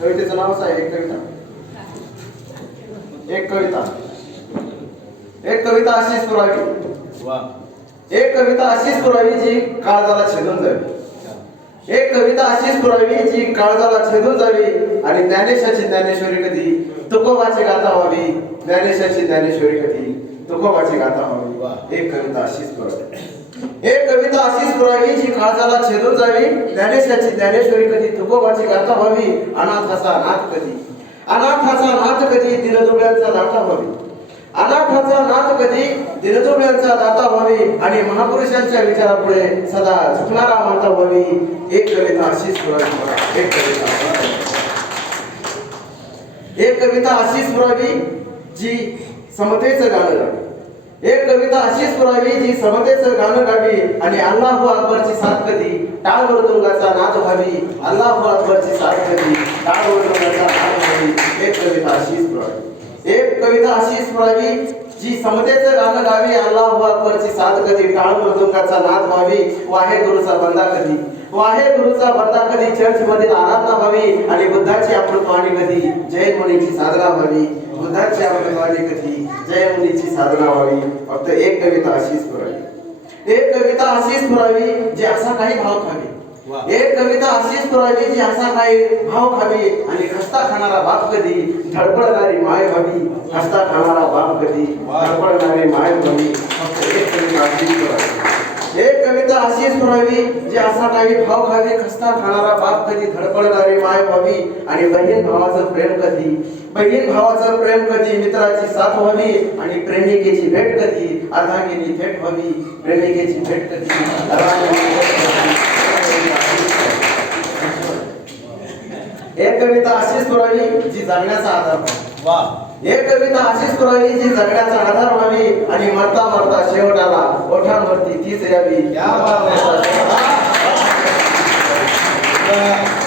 कवितेचं नाव असं आहे एक कविता. एक कविता. एक कविता अशीच पुरावी. एक कविता अशीच पुरावी जी काळजाला छेदून जावी. एक कविता अशीच पुरावी जी काळजाला छेदून जावी आणि ज्ञानेशाची ज्ञानेश्वरी कधी तुकोबाची गाथा व्हावी. ज्ञानेशाची ज्ञानेश्वरी कधी तुकोबाची गाथा व्हावी. एक कविता अशीच पुरावी. एक कविता अशीच पुरावी जी काळजाला छेदून जावी ज्ञानेशाची ज्ञानेश्वरी कधी तुकोबाची गाथा व्हावी अनाथाचा नाथ कधी? अनाथाचा नाथ कधी दिनदुबळ्यांचा दाता व्हावी? अनाथाचा नाथ कधी दिनदुबळ्यांचा दाता व्हावी? आणि महापुरुषांच्या विचारापुढे सदा झुकणारा माता व्हावी? एक कविता अशीच पुरावी. एक कविता एक कविता अशीच पुरावी जी समतेचं गाणं गावी. अशीच पुरावी जी समतेचं गाणं गावी आणि अल्लाहू अकबरची साथ कधी टाळ मृदुंगाचा नाद व्हावी. अल्लाहू अकबरची साथ कधी टाळ मृदुंगाचा नाद व्हावी. एक कविता अशीच पुरावी. एक कविता अशीच पुरावी जी समतेचं गाणं गावी अल्लाहू अकबरची साथ कधी टाळ मृदुंगाचा नाद व्हावी. वाहे गुरुचा बंदा कधी? वाहे गुरुचा बंदा कधी? चर्च मधील आराधना व्हावी आणि बुद्धाची अमृतवाणी कधी? जय मुनीची साधना व्हावी. बुद्धाची अमृतवाणी कधी? जय मुनीची साधना व्हावी. एक कविता अशीच पुरावी एक कविता अशीच पुरावी जी असा काही भाव खावी. एक कविता अशीच पुरावी जी असा काही भाव खावी. आणि खस्ता खाणारा बाप कधी? धडपडणारी माय व्हावी खस्ता खाणारा बाप कधी? धडपडणारी माय व्हावी फक्त एक कविता अशीच पुरावी अशीच पुरावी जी असा काही भाव खावी खस्ता खाणारा बाप कधी धडपडणारी माय व्हावी आणि बहीण भावाचं प्रेम कधी बहीण भावाचं प्रेम कधी मित्राची साथ व्हावी आणि प्रेमिकेची भेट कधी अर्धांगिनी भेट व्हावी प्रेमिकेची भेट कधी. एक कविता अशीच पुरावी जी जगण्याचा आधार. वा एक कविता अशीच पुरावी जी जगण्याचा आधार व्हावी आणि मरता मरता शेवटाला ओठांवरती तीच यावी क्या बात आहे.